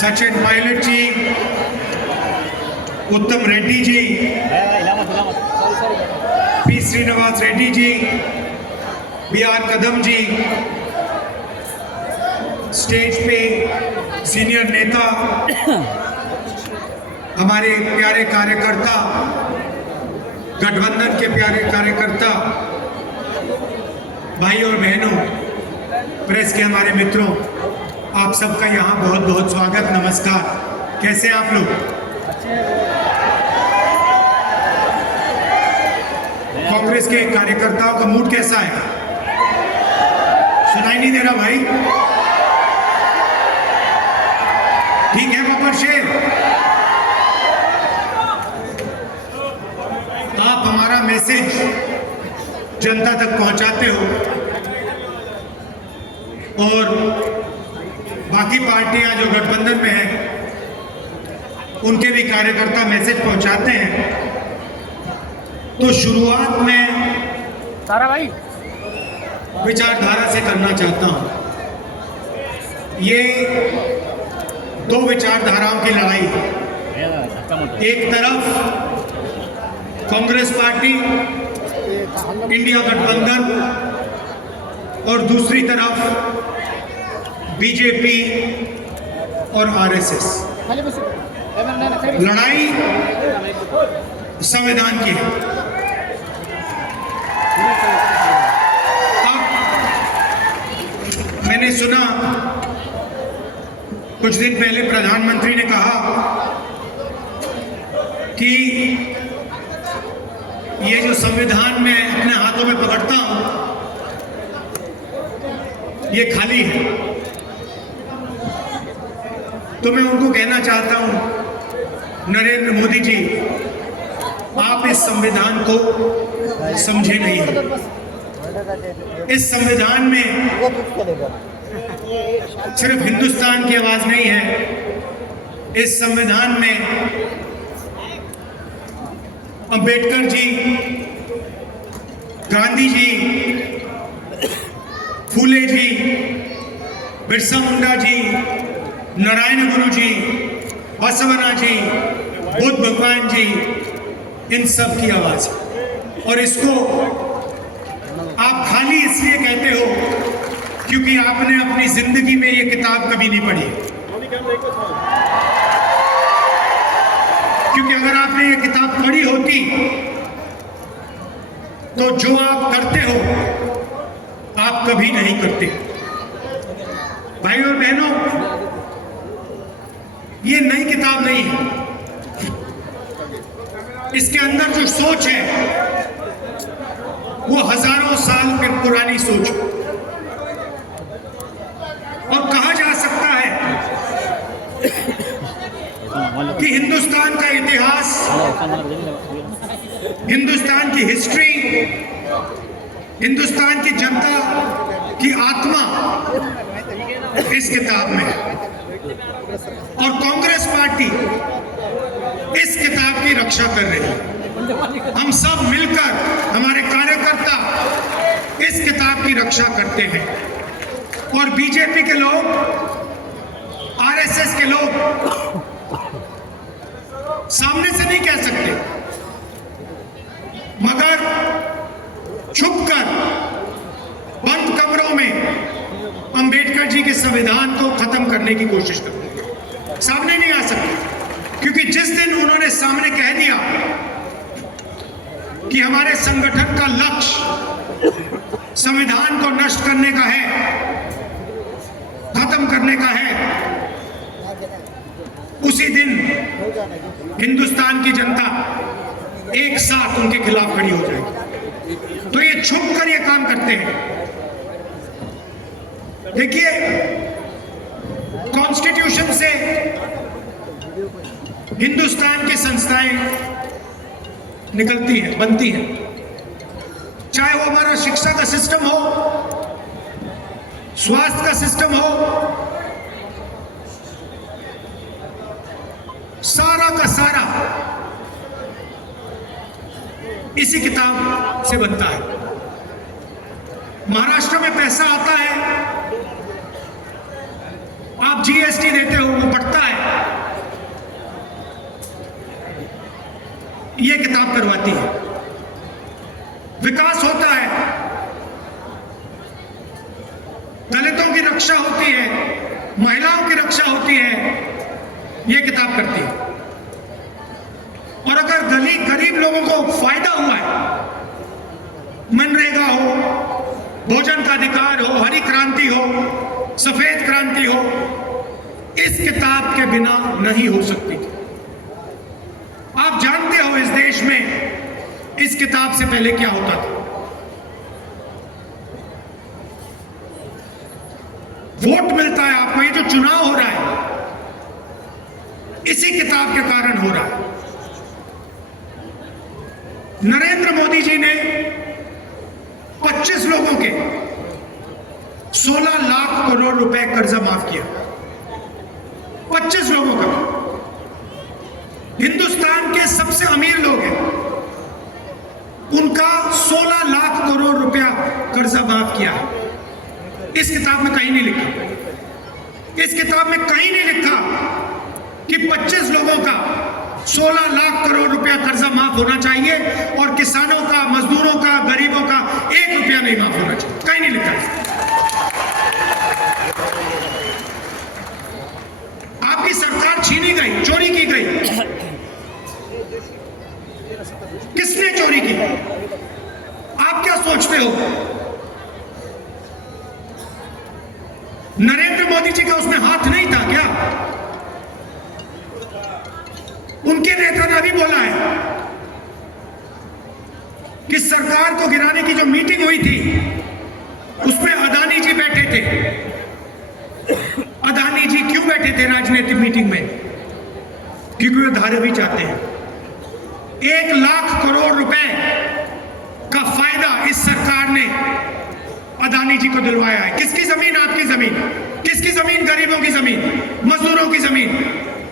Sachin Pilot ji, Uttam Reddy ji, P Srinivas Reddy ji, B R Kadam ji, stage पे senior नेता, हमारे प्यारे कार्यकर्ता, गठबंधन के प्यारे कार्यकर्ता, भाई और बहनों, प्रेस के हमारे मित्रों, आप सबका यहाँ बहुत बहुत स्वागत, नमस्कार। कैसे आप लोग? कांग्रेस के कार्यकर्ताओं का मूड कैसा है? सुनाई नहीं दे रहा भाई? ठीक है बब्बर शेर, आप हमारा मैसेज जनता तक पहुंचाते हो और बाकी पार्टियां जो गठबंधन में हैं उनके भी कार्यकर्ता मैसेज पहुंचाते हैं। तो शुरुआत में सारा भाई विचारधारा से करना चाहता हूं। ये दो विचारधाराओं की लड़ाई है। एक तरफ कांग्रेस पार्टी, इंडिया गठबंधन और दूसरी तरफ बीजेपी और आरएसएस। लड़ाई संविधान की है। अब मैंने सुना कुछ दिन पहले प्रधानमंत्री ने कहा कि ये जो संविधान में अपने हाथों में पकड़ता हूं ये खाली है। तो मैं उनको कहना चाहता हूं, नरेंद्र मोदी जी, आप इस संविधान को समझे नहीं हैं। इस संविधान में सिर्फ हिंदुस्तान की आवाज नहीं है, इस संविधान में अंबेडकर जी, गांधी जी, फूले जी, बिरसा मुंडा जी, नारायण गुरु जी, बसवना जी, बुद्ध भगवान जी, इन सब की आवाज है। और इसको आप खाली इसलिए कहते हो क्योंकि आपने अपनी जिंदगी में ये किताब कभी नहीं पढ़ी। क्योंकि अगर आपने ये किताब पढ़ी होती तो जो आप करते हो आप कभी नहीं करते। भाई और बहनों, ये नई किताब नहीं है। इसके अंदर जो सोच है वो हजारों साल पुरानी सोच है। और कहा जा सकता है कि हिंदुस्तान का इतिहास, हिंदुस्तान की हिस्ट्री, हिंदुस्तान की जनता की आत्मा इस किताब में है। और कांग्रेस पार्टी इस किताब की रक्षा कर रही है। हम सब मिलकर, हमारे कार्यकर्ता इस किताब की रक्षा करते हैं। और बीजेपी के लोग, आरएसएस के लोग सामने से नहीं कह सकते, मगर छुपकर बंद कमरों में अंबेडकर जी के संविधान को खत्म करने की कोशिश करते हैं। सामने नहीं आ सकते, क्योंकि जिस दिन उन्होंने सामने कह दिया कि हमारे संगठन का लक्ष्य संविधान को नष्ट करने का है, खत्म करने का है, उसी दिन हिंदुस्तान की जनता एक साथ उनके खिलाफ खड़ी हो जाएगी। तो ये छुप कर ये काम करते हैं। देखिए, कॉन्स्टिट्यूशन से हिंदुस्तान की संस्थाएं निकलती हैं, बनती हैं। चाहे वो हमारा शिक्षा का सिस्टम हो, स्वास्थ्य का सिस्टम हो, सारा का सारा इसी किताब से बनता है। महाराष्ट्र में पैसा आता है आप जीएसटी देते हो, वो बढ़ता है। ये किताब करवाती है। विकास होता है, दलितों की रक्षा होती है, महिलाओं की रक्षा होती है, ये किताब करती है। और अगर गरीब लोगों को फायदा हुआ है, मनरेगा हो, भोजन का अधिकार हो, हरी क्रांति हो, सफेद क्रांति हो, इस किताब के बिना नहीं हो सकती। आप जानते हो इस देश में इस किताब से पहले क्या होता था। वोट मिलता है आपको, ये जो चुनाव हो रहा है इसी किताब के कारण हो रहा है। नरेंद्र मोदी जी ने 25 लोगों के 16 लाख करोड़ रुपए कर्जा माफ किया। 25 लोगों का। हिंदुस्तान के सबसे अमीर लोग हैं, उनका 16 लाख करोड़ रुपया कर्जा माफ किया। इस किताब में कहीं नहीं लिखा, इस किताब में कहीं नहीं लिखा कि 25 लोगों का 16 लाख करोड़ रुपया कर्जा माफ होना चाहिए और किसानों का, मजदूरों का, गरीबों का 1 रुपया नहीं माफ होना चाहिए। कहीं नहीं लिखा। आपकी सरकार छीनी गई, चोरी की गई। किसने चोरी की? आप क्या सोचते हो? नरेंद्र मोदी जी का उसमें हाथ नहीं था क्या? उनके नेता ने भी बोला है कि सरकार को गिराने की जो मीटिंग हुई थी उसमें अदानी जी बैठे थे। अदानी जी क्यों बैठे थे राजनीतिक मीटिंग में? क्योंकि वे धारावी चाहते हैं। 1 लाख करोड़ रुपए का फायदा इस सरकार ने अदानी जी को दिलवाया है। किसकी जमीन? आपकी जमीन। किसकी जमीन? गरीबों की जमीन, मजदूरों की जमीन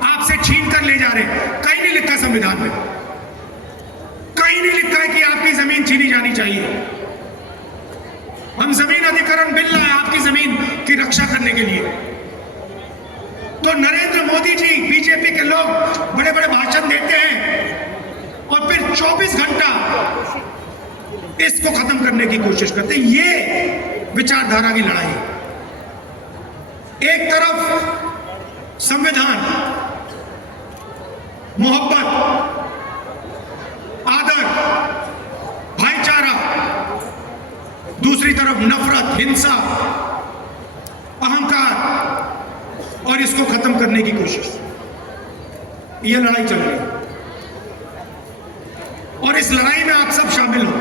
आपसे छीन कर ले जा रहे हैं। कहीं नहीं लिखा संविधान में, कहीं नहीं लिखा है कि आपकी जमीन छीनी जानी चाहिए। हम जमीन अधिग्रहण बिल लाए आपकी जमीन की रक्षा करने के लिए। तो नरेंद्र मोदी जी, बीजेपी के लोग बड़े बड़े भाषण देते हैं और फिर 24 घंटा इसको खत्म करने की कोशिश करते हैं। ये विचारधारा की लड़ाई। एक तरफ संविधान, मोहब्बत, आदर, भाईचारा, दूसरी तरफ नफरत, हिंसा, अहंकार और इसको खत्म करने की कोशिश। ये लड़ाई चल रही है और इस लड़ाई में आप सब शामिल हो।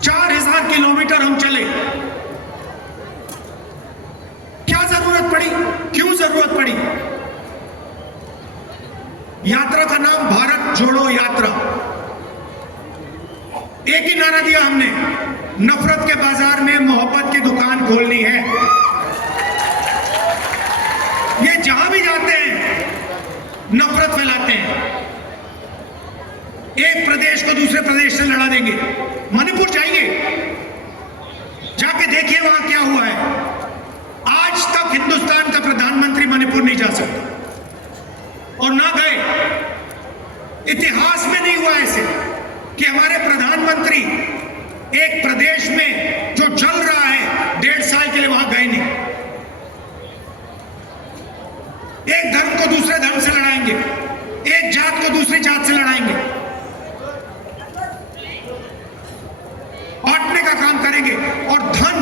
4000 किलोमीटर हम चले। क्या जरूरत पड़ी? क्यों जरूरत पड़ी? यात्रा का नाम भारत जोड़ो यात्रा। एक ही नारा दिया हमने, नफरत के बाजार में मोहब्बत की दुकान खोलनी है। ये जहां भी जाते हैं नफरत फैलाते हैं। एक प्रदेश को दूसरे प्रदेश से लड़ा देंगे। मणिपुर जाइए, जाके देखिए वहां क्या हुआ है। आज तक हिंदुस्तान का प्रधानमंत्री मणिपुर नहीं जा सकता और ना गए। इतिहास में नहीं हुआ ऐसे कि हमारे प्रधानमंत्री एक प्रदेश में जो चल रहा है 1.5 साल के लिए वहां गए नहीं। एक धर्म को दूसरे धर्म से लड़ाएंगे, एक जात को दूसरी जात से लड़ाएंगे, बांटने का काम करेंगे और धन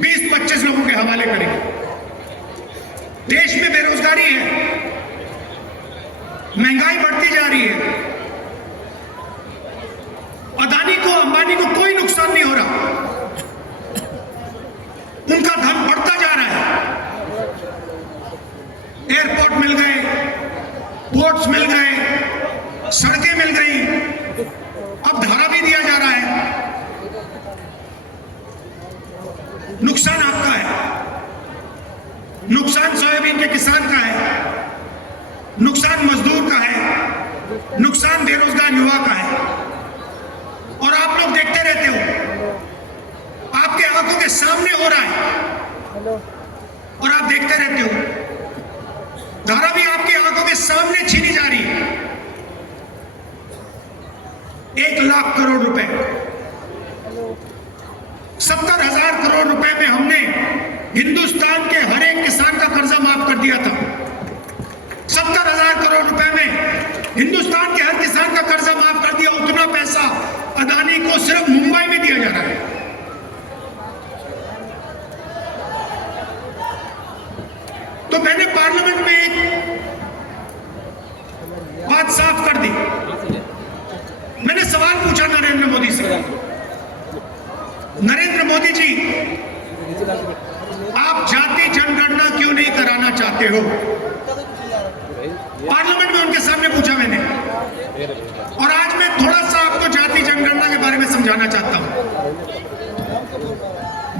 20-25 लोगों के हवाले करेंगे। देश में बेरोजगारी है, महंगाई बढ़ती जा रही है। अदानी को, अंबानी को कोई नुकसान नहीं हो रहा, उनका धन बढ़ता जा रहा है। एयरपोर्ट मिल गए, पोर्ट्स मिल गए, सड़कें मिल गई, अब धारा भी दिया जा रहा है। नुकसान आपका है, नुकसान सोयाबीन के किसान का है, नुकसान मजदूर का है, नुकसान बेरोजगार युवा का है। और आप लोग देखते रहते हो, आपके आंखों के सामने हो रहा है। और आप देखते रहते हो, धारा भी आपकी आंखों के सामने छीनी जा रही है। 1 लाख करोड़ रुपए, 70,000 करोड़ रुपए में हमने हिंदुस्तान के हर एक किसान का कर्जा माफ कर दिया था। 70,000 करोड़ रुपए में हिंदुस्तान के हर किसान का कर्जा माफ कर दिया। उतना पैसा अदानी को सिर्फ मुंबई में दिया जा रहा है। तो मैंने पार्लियामेंट में एक बात साफ कर दी। मैंने सवाल पूछा नरेंद्र मोदी से, नरेंद्र मोदी जी, आप जाति जनगणना क्यों नहीं कराना चाहते हो? पार्लियामेंट में उनके सामने पूछा मैंने। और आज मैं थोड़ा सा आपको जाति जनगणना के बारे में समझाना चाहता हूं।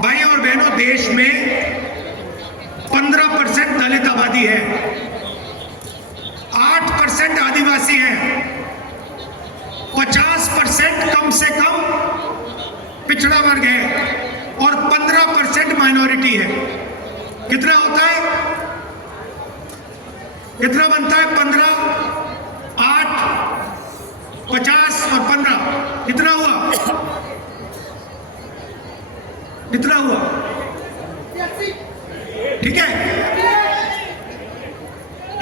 भाई और बहनों, देश में 15% दलित आबादी है, 8% आदिवासी है, 50% कम से कम पिछड़ा वर्ग है और 15% माइनॉरिटी है। कितना होता है? कितना बनता है? 15, 8, 50 और 15 कितना हुआ? कितना हुआ? ठीक है,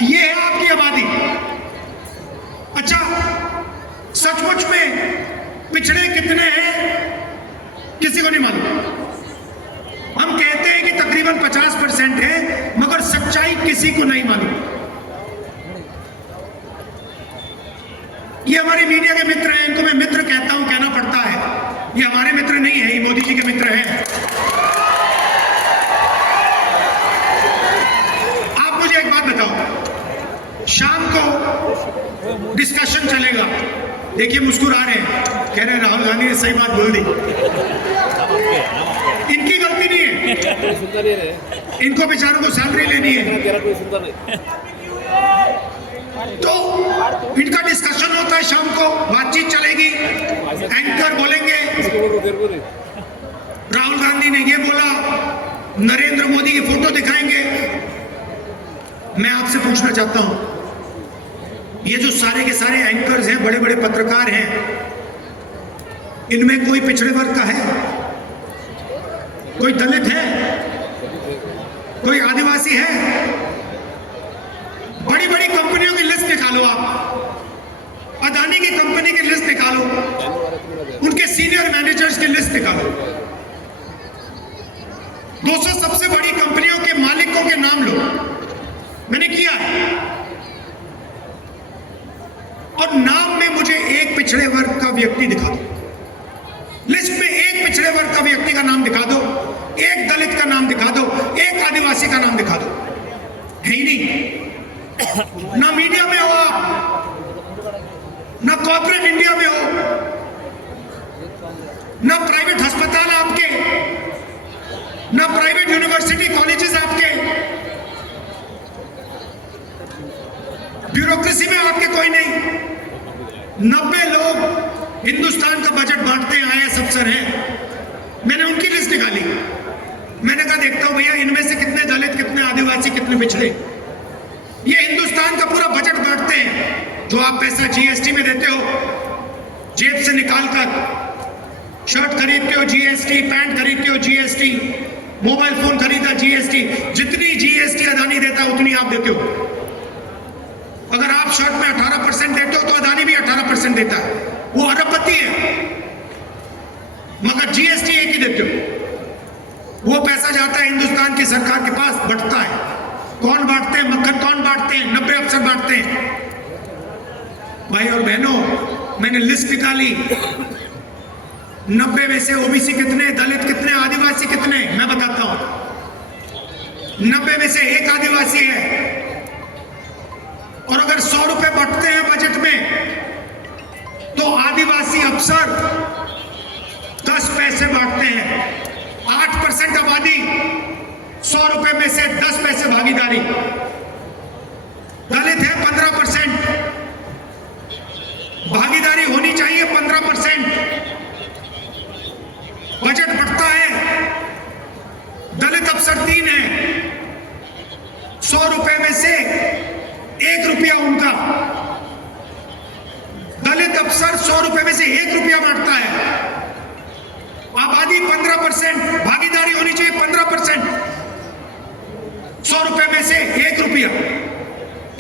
ये है आपकी आबादी। अच्छा, सचमुच में पिछड़े कितने हैं किसी को नहीं मालूम। हम कहते हैं कि तकरीबन 50% है, मगर सच्चाई किसी को नहीं मालूम। ये हमारे मीडिया के मित्र हैं, इनको मैं मित्र कहता हूं, कहना पड़ता है। ये हमारे मित्र नहीं है, ये मोदी जी के मित्र हैं। आप मुझे एक बात बताओ, शाम को डिस्कशन चलेगा, देखिए मुस्कुरा रहे हैं, कह रहे हैं राहुल गांधी ने सही बात बोल दी। इनकी गलती नहीं है, इनको बेचारों को सैलरी लेनी है। तो इनका डिस्कशन होता है, शाम को बातचीत चलेगी, एंकर बोलेंगे राहुल गांधी ने ये बोला, नरेंद्र मोदी की फोटो दिखाएंगे। मैं आपसे पूछना चाहता हूं, ये जो सारे के सारे एंकर्स हैं, बड़े बड़े पत्रकार हैं, इनमें कोई पिछड़े वर्ग का है? कोई दलित है? कोई आदिवासी है? बड़ी बड़ी कंपनियों की लिस्ट निकालो आप, अदानी की कंपनी की लिस्ट निकालो, उनके सीनियर मैनेजर्स की लिस्ट निकालो, 200 सबसे बड़ी कंपनियों के मालिकों के नाम लो। मैंने किया और नाम में मुझे एक पिछड़े वर्ग का व्यक्ति दिखा दो। लिस्ट में एक पिछड़े वर्ग का व्यक्ति का नाम दिखा दो, एक दलित का नाम दिखा दो, एक आदिवासी का नाम दिखा दो। है ही नहीं। ना मीडिया में हो आप, ना कॉर्पोरेट इंडिया में हो, ना प्राइवेट अस्पताल आपके, ना प्राइवेट यूनिवर्सिटी कॉलेजेस आपके, ब्यूरोक्रेसी में आपके कोई नहीं। 90 लोग हिंदुस्तान का बजट बांटते हैं, आईएएस अफसर हैं। मैंने उनकी लिस्ट निकाली। मैंने कहा देखता हूं भैया, इनमें से कितने दलित, कितने आदिवासी, कितने पिछड़े। ये हिंदुस्तान का पूरा बजट बांटते हैं। जो आप पैसा जीएसटी में देते हो, जेब से निकालकर शर्ट खरीदते हो जीएसटी, पैंट खरीदते हो जीएसटी, मोबाइल फोन खरीदा जीएसटी, जितनी जीएसटी अदानी देता है उतनी आप देते हो। अगर आप शर्ट में 18% देते हो तो अदानी भी 18% देता है। वो अरबपति है, मगर जीएसटी एक ही देते हो। वो पैसा जाता है हिंदुस्तान की सरकार के पास, बंटता है। कौन बांटते हैं? मक्खन कौन बांटते हैं? 90 अफसर बांटते हैं। भाई और बहनों, मैंने लिस्ट निकाली। 90 में से ओबीसी कितने, दलित कितने, आदिवासी कितने, मैं बताता हूं। 90 में से एक आदिवासी है। और अगर 100 रुपए बंटते हैं बजट में, तो आदिवासी अफसर 10 पैसे बांटते हैं। 8% आबादी, 100 रुपए में से 10 पैसे भागीदारी। दलित है 15%, भागीदारी होनी चाहिए 15%। बजट बढ़ता है, दलित अफसर 3 है, में से 1 रुपया बांटता है। आबादी 15%, भागीदारी होनी चाहिए 15%। 100 रुपए में से 1 रुपया,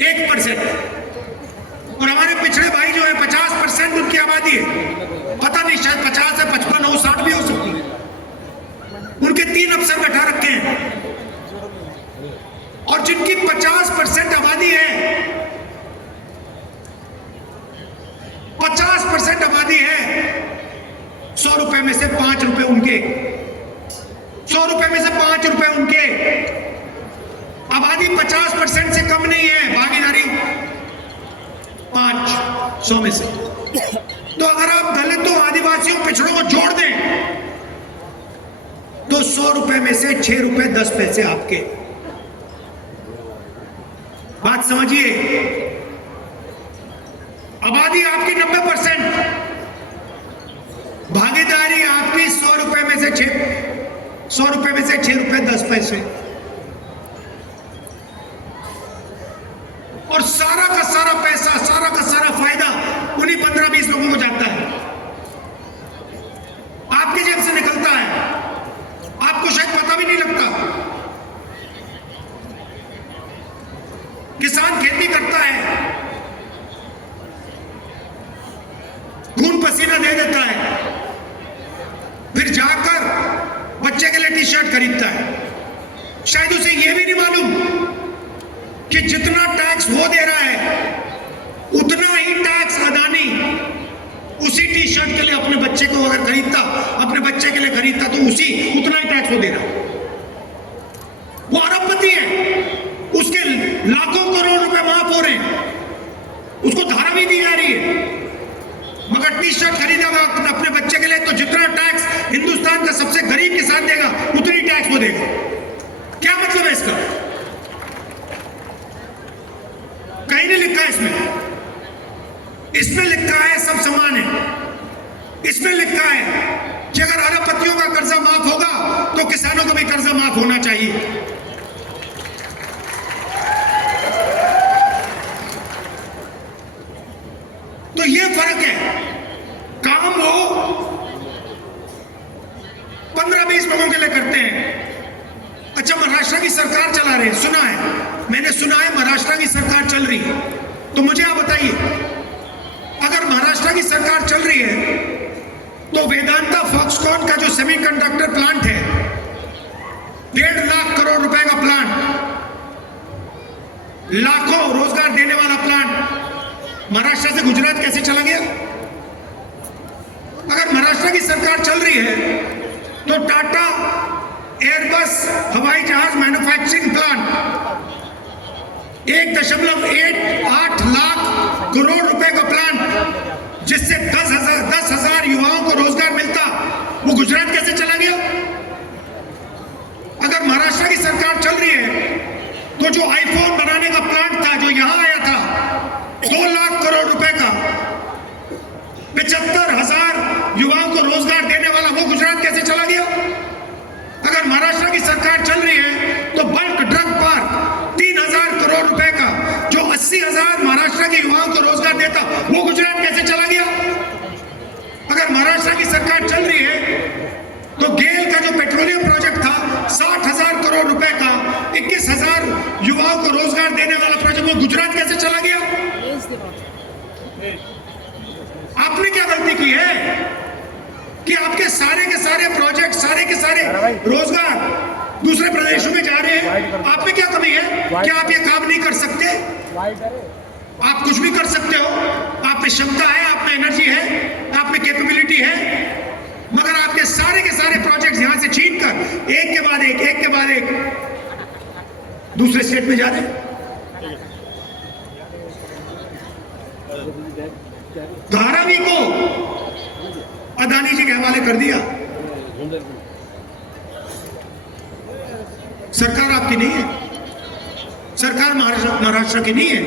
1%। और हमारे पिछड़े भाई जो है 50% उनकी आबादी है, पता नहीं शायद 50 है, 55 हो, 60 भी हो सकती है। उनके 3 अफसर बैठा रखे हैं। और जिनकी 50% आबादी है, 50% आबादी है, 100 रुपए में से 5 रुपए उनके, 100 रुपए में से 5 रुपए उनके। आबादी 50% से कम नहीं है, भागीदारी 500 में से। तो अगर आप दलितों, आदिवासियों, पिछड़ों को जोड़ दें तो 100 रुपए में से 6 रुपए 10 पैसे आपके। बात समझिए, आबादी आपकी 90%, भागीदारी आपकी 100 रुपए में से 6 रुपए 10 पैसे। और सारा का सारा पैसा, सारा का सारा फायदा उन्हीं 15-20 लोगों को जाता है, आपकी जेब से निकलता है, आपको शायद पता भी नहीं लगता। किसान खेती करता है, खून पसीना दे देता है, फिर जाकर बच्चे के लिए टी-शर्ट खरीदता है। शायद उसे यह भी नहीं मालूम कि जितना टैक्स वो दे रहा है, उतना ही टैक्स अदानी उसी टी-शर्ट के लिए अपने बच्चे को अगर खरीदता, अपने बच्चे के लिए खरीदता तो उतना ही टैक्स वो दे रहा। वो अरबपति है, उसके लाखों करोड़ रुपए माफ हो रहे हैं, उसको धारा भी दी जा रही है, मगर टी-शर्ट खरीदेगा अपने बच्चे के लिए तो जितना टैक्स हिंदुस्तान का सबसे गरीब किसान देगा, उतनी टैक्स वो देगा। क्या मतलब है इसका? कहीं नहीं लिखा है इसमें लिखा है सब समान है। इसमें लिखा है कि अगर अरबपतियों का कर्जा माफ होगा तो किसानों का भी कर्जा माफ होना चाहिए। तो ये फर्क है। काम वो 15-20 लोगों के लिए करते हैं। अच्छा, महाराष्ट्र की सरकार चला रहे हैं, सुना है, मैंने सुना है महाराष्ट्र की सरकार चल रही है। तो मुझे आप बताइए, अगर महाराष्ट्र की सरकार चल रही है तो वेदांता फॉक्सकॉन का जो सेमीकंडक्टर प्लांट है, 1.5 लाख करोड़ रुपए का प्लांट, लाखों रोजगार देने वाला प्लांट, महाराष्ट्र से गुजरात कैसे चला गया? अगर महाराष्ट्र की सरकार चल रही है तो टाटा एयरबस हवाई जहाज मैन्युफैक्चरिंग प्लांट 1.8 लाख करोड़ रुपए का प्लांट, जिससे 10,000 युवाओं को रोजगार मिलता, वो गुजरात कैसे चला गया? अगर महाराष्ट्र की सरकार चल रही है तो जो आईफोन बनाने का प्लांट था, जो यहां आया था 2 लाख करोड़ रुपए का, 75,000 युवाओं को रोजगार देने वाला, वो गुजरात कैसे चला गया? अगर महाराष्ट्र की सरकार चल रही है तो बल्क ड्रग पार्क 3,000 करोड़ रुपए का, जो 80,000 महाराष्ट्र के युवाओं को रोजगार देता, वो गुजरात कैसे चला गया? अगर महाराष्ट्र की सरकार चल रही है तो गेल का जो पेट्रोलियम प्रोजेक्ट था 60,000 करोड़ रुपए का, 21,000 युवाओं को रोजगार देने वाला प्रोजेक्ट, वो गुजरात कैसे चला गया? आपने क्या गलती की है कि आपके सारे के सारे प्रोजेक्ट, सारे के सारे रोजगार दूसरे प्रदेशों में जा रहे हैं? आप में क्या कमी है? क्या आप ये काम नहीं कर सकते? आप कुछ भी कर सकते हो, आप में क्षमता है, आप में एनर्जी है, आप में कैपेबिलिटी है, मगर आपके सारे के सारे प्रोजेक्ट्स यहां से छीन कर एक के बाद एक दूसरे स्टेट में जा रहे हैं। धारावी को अदानी जी के हवाले कर दिया। सरकार आपकी नहीं है, सरकार महाराष्ट्र की नहीं है,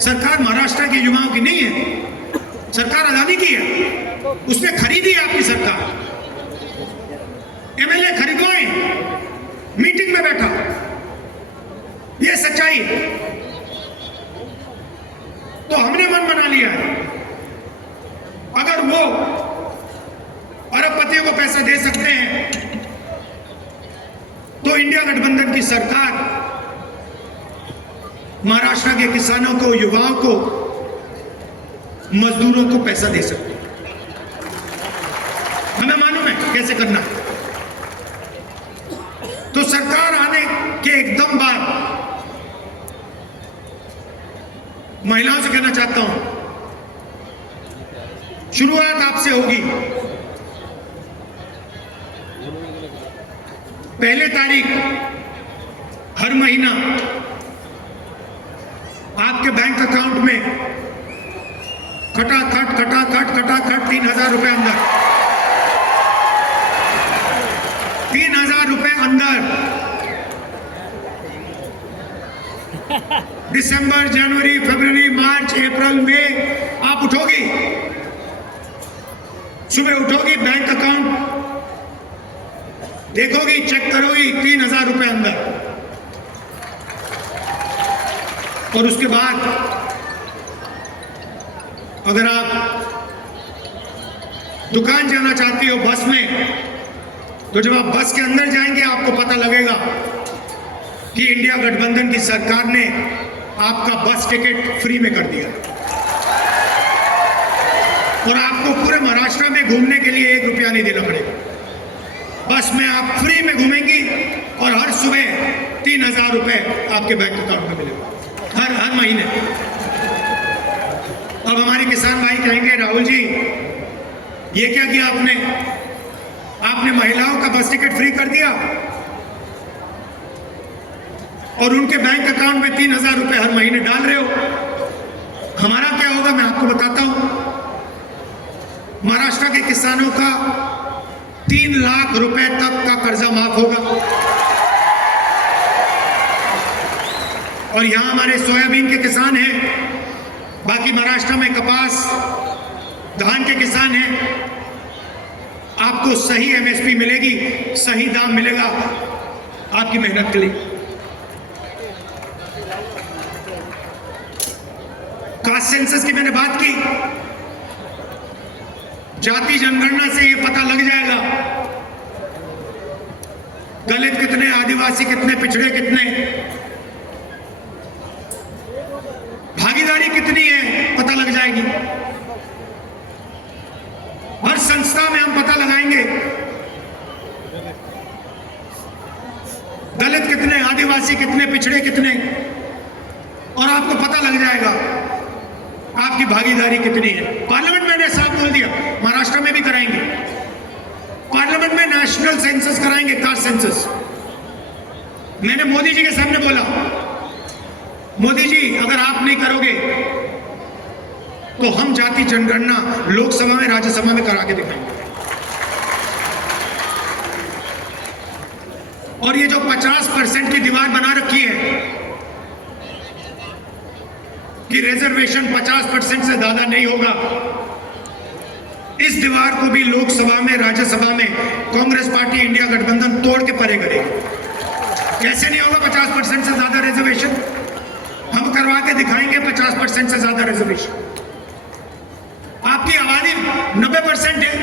सरकार महाराष्ट्र के युवाओं की नहीं है, सरकार अदानी की है। उसने खरीदी है आपकी सरकार। एमएलए खरीदवाए, मीटिंग में बैठा, यह सच्चाई है। तो हमने मन बना लिया है, अगर वो अरबपतियों को पैसा दे सकते हैं, तो इंडिया गठबंधन की सरकार महाराष्ट्र के किसानों को, युवाओं को, मजदूरों को पैसा दे सकती है। हमें मालूम है कैसे करना है। तो सरकार आने के एकदम बाद महिलाओं से कहना चाहता हूं, शुरुआत आपसे होगी। पहले तारीख हर महीना आपके बैंक अकाउंट में खटाखट 3,000 रुपए अंदर, 3,000 रुपए अंदर। दिसंबर, जनवरी, फरवरी, मार्च, अप्रैल में आप उठोगी, सुबह उठोगी, बैंक अकाउंट देखोगी, चेक करोगी, 3,000 रुपए अंदर। और उसके बाद अगर आप दुकान जाना चाहती हो बस में, तो जब आप बस के अंदर जाएंगे आपको पता लगेगा कि इंडिया गठबंधन की सरकार ने आपका बस टिकट फ्री में कर दिया और आपको पूरे महाराष्ट्र में घूमने के लिए 1 रुपया नहीं देना पड़ेगा। बस में आप फ्री में घूमेंगी और हर सुबह 3,000 रुपए आपके बैंक अकाउंट में मिलेगा हर महीने। अब हमारे किसान भाई कहेंगे, राहुल जी ये क्या किया आपने महिलाओं का बस टिकट फ्री कर दिया और उनके बैंक अकाउंट में 3,000 रुपए हर महीने डाल रहे हो। हमारा क्या होगा मैं आपको बताता हूं। महाराष्ट्र के किसानों का 3 लाख रुपए तक का कर्जा माफ होगा और यहां हमारे सोयाबीन के किसान हैं, बाकी महाराष्ट्र में कपास, धान के किसान हैं। आपको सही एमएसपी मिलेगी, सही दाम मिलेगा आपकी मेहनत के लिए। कास्ट सेंसस की मैंने बात की, जाति जनगणना से ये पता लग जाएगा दलित कितने, आदिवासी कितने, पिछड़े कितने, भागीदारी कितनी है पता लग जाएगी। हर संस्था में हम पता लगाएंगे दलित कितने, आदिवासी कितने, पिछड़े कितने, और आपको पता लग जाएगा आपकी भागीदारी कितनी है। पार्लियामेंट में साफ बोल दिया, महाराष्ट्र में भी कराएंगे। पार्लियामेंट में नेशनल सेंसस कराएंगे, कास्ट सेंसस। मैंने मोदी जी के सामने बोला, मोदी जी अगर आप नहीं करोगे तो हम जाति जनगणना लोकसभा में, राज्यसभा में करा के दिखाएंगे। और ये जो 50% की दीवार बना रखी है कि रिजर्वेशन 50% से ज्यादा नहीं होगा, इस दीवार को भी लोकसभा में, राज्यसभा में कांग्रेस पार्टी, इंडिया गठबंधन तोड़ के परे करेगी। कैसे नहीं होगा 50% से ज्यादा रिजर्वेशन? हम करवा के दिखाएंगे 50% से ज्यादा रिजर्वेशन। आपकी आबादी 90% है,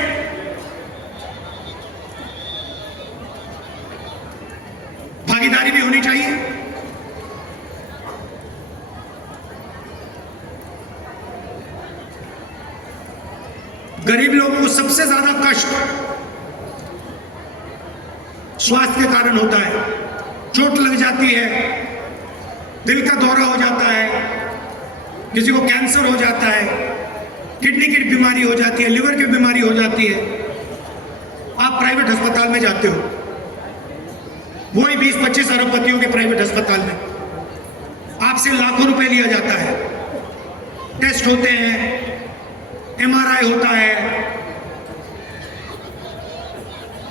भागीदारी भी होनी चाहिए। गरीब लोगों को सबसे ज्यादा कष्ट स्वास्थ्य के कारण होता है। चोट लग जाती है, दिल का दौरा हो जाता है, किसी को कैंसर हो जाता है, किडनी की बीमारी हो जाती है, लिवर की बीमारी हो जाती है। आप प्राइवेट अस्पताल में जाते हो, वही 20-25 अरबपतियों के प्राइवेट अस्पताल में आपसे लाखों रुपए लिया जाता है। टेस्ट होते हैं, MRI होता है,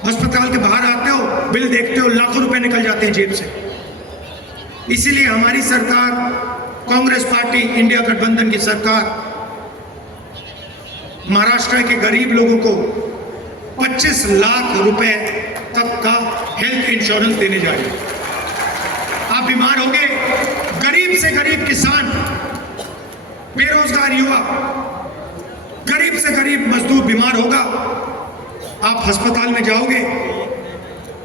अस्पताल के बाहर आते हो, बिल देखते हो, लाखों रुपए निकल जाते हैं जेब से। इसीलिए हमारी सरकार, कांग्रेस पार्टी, इंडिया गठबंधन की सरकार महाराष्ट्र के गरीब लोगों को 25 लाख रुपए तक का हेल्थ इंश्योरेंस देने जा रही है। आप बीमार होंगे, गरीब से गरीब किसान, बेरोजगार युवा गरीब से गरीब मजदूर बीमार होगा, आप अस्पताल में जाओगे,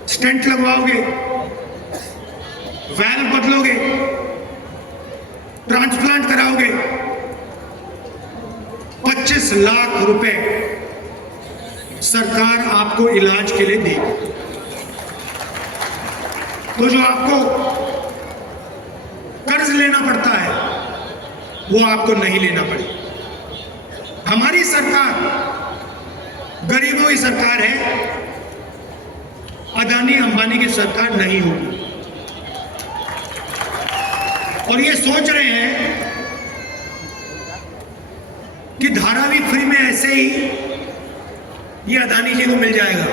स्टेंट लगवाओगे, वैल्व बदलोगे, ट्रांसप्लांट कराओगे, 25 लाख रुपए सरकार आपको इलाज के लिए देगी। तो जो आपको कर्ज लेना पड़ता है वो आपको नहीं लेना पड़ेगा। हमारी सरकार गरीबों की सरकार है, अदानी अंबानी की सरकार नहीं होगी। और ये सोच रहे हैं कि धारावी फ्री में ऐसे ही ये अदानी जी को मिल जाएगा।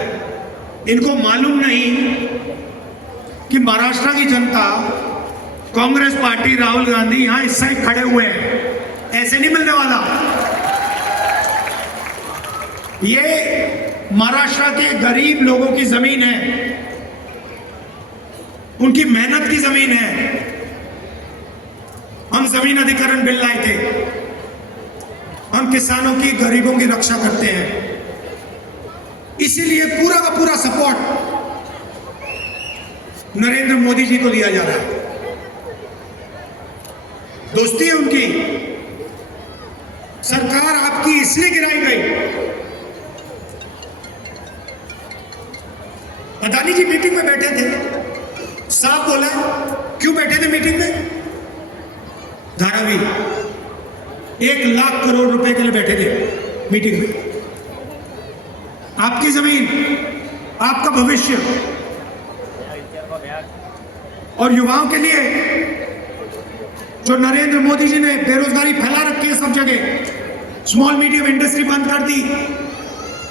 इनको मालूम नहीं कि महाराष्ट्र की जनता, कांग्रेस पार्टी, राहुल गांधी यहां इस साइड खड़े हुए हैं, ऐसे नहीं मिलने वाला। ये महाराष्ट्र के गरीब लोगों की जमीन है, उनकी मेहनत की जमीन है। हम जमीन अधिग्रहण बिल लाए थे, हम किसानों की, गरीबों की रक्षा करते हैं, इसीलिए पूरा का पूरा सपोर्ट नरेंद्र मोदी जी को दिया जा रहा है। दोस्ती है उनकी। सरकार आपकी इसलिए गिराई गई। अदानी जी मीटिंग में बैठे थे, साफ बोला, क्यों बैठे थे मीटिंग में? धारावी 1 लाख करोड़ रुपए के लिए बैठे थे मीटिंग में। आपकी जमीन, आपका भविष्य और युवाओं के लिए जो नरेंद्र मोदी जी ने बेरोजगारी फैला रखी है सब जगह, स्मॉल मीडियम इंडस्ट्री बंद कर दी,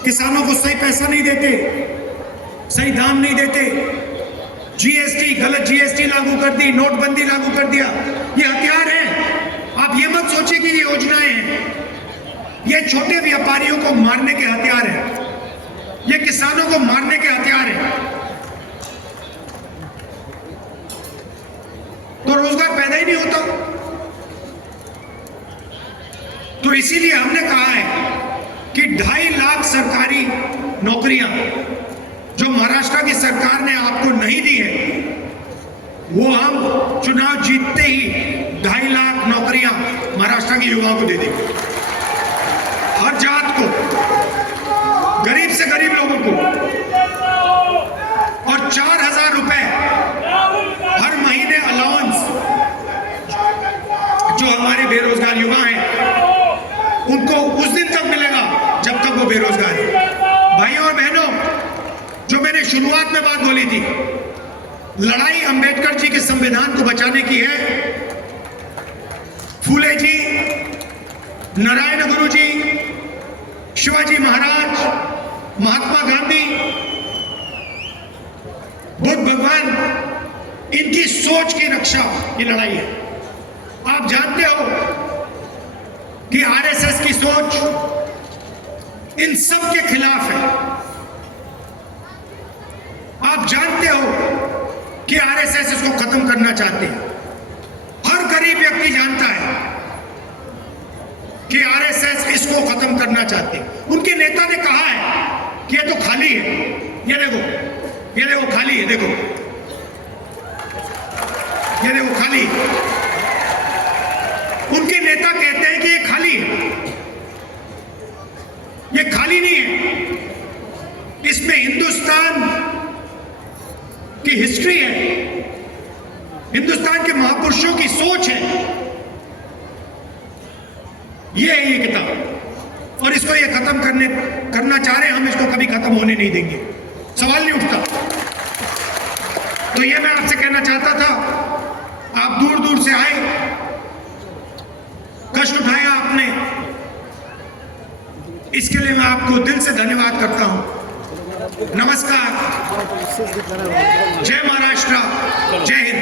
किसानों को सही पैसा नहीं देते, सही दाम नहीं देते, जीएसटी, गलत जीएसटी लागू कर दी, नोटबंदी लागू कर दिया। ये हथियार है। आप ये मत सोचिए कि ये योजनाएं हैं। ये छोटे व्यापारियों को मारने के हथियार हैं, ये किसानों को मारने के हथियार हैं। तो रोजगार पैदा ही नहीं होता। तो इसीलिए हमने कहा है कि 2.5 लाख सरकारी नौकरियां जो महाराष्ट्र की सरकार ने आपको नहीं दी है, वो हम चुनाव जीतते ही 2.5 लाख नौकरियां महाराष्ट्र के युवाओं को दे देंगे। हर जात को, गरीब से गरीब लोगों को, और 4,000 रुपए हर महीने अलाउंस जो हमारे बेरोजगार युवा हैं उनको उस दिन तक मिलेगा जब तक वो बेरोजगार है। भाइयों और बहनों, जो मैंने शुरुआत में बात बोली थी, लड़ाई अंबेडकर जी के संविधान को बचाने की है। फूले जी, नारायण गुरु जी, शिवाजी महाराज, महात्मा गांधी, बुद्ध भगवान, इनकी सोच की रक्षा की लड़ाई है। आप जानते हो कि आरएसएस की सोच इन सब के खिलाफ है। आप जानते हो कि आरएसएस इसको खत्म करना चाहते हैं। हर गरीब व्यक्ति जानता है कि आरएसएस इसको खत्म करना चाहते हैं। उनके नेता ने कहा है कि ये तो खाली है, ये देखो खाली है, देखो ये देखो खाली। उनके नेता कहते हैं कि ये खाली है। ये खाली नहीं है, इसमें हिंदुस्तान की हिस्ट्री है, हिंदुस्तान के महापुरुषों की सोच है। ये है ये किताब, और इसको ये खत्म करना चाह रहे हैं। हम इसको कभी खत्म होने नहीं देंगे, सवाल नहीं उठता। तो ये मैं आपसे कहना चाहता था। आप दूर दूर से आए, कष्ट उठाया आपने, इसके लिए मैं आपको दिल से धन्यवाद करता हूं। नमस्कार, जय महाराष्ट्र, जय हिंद।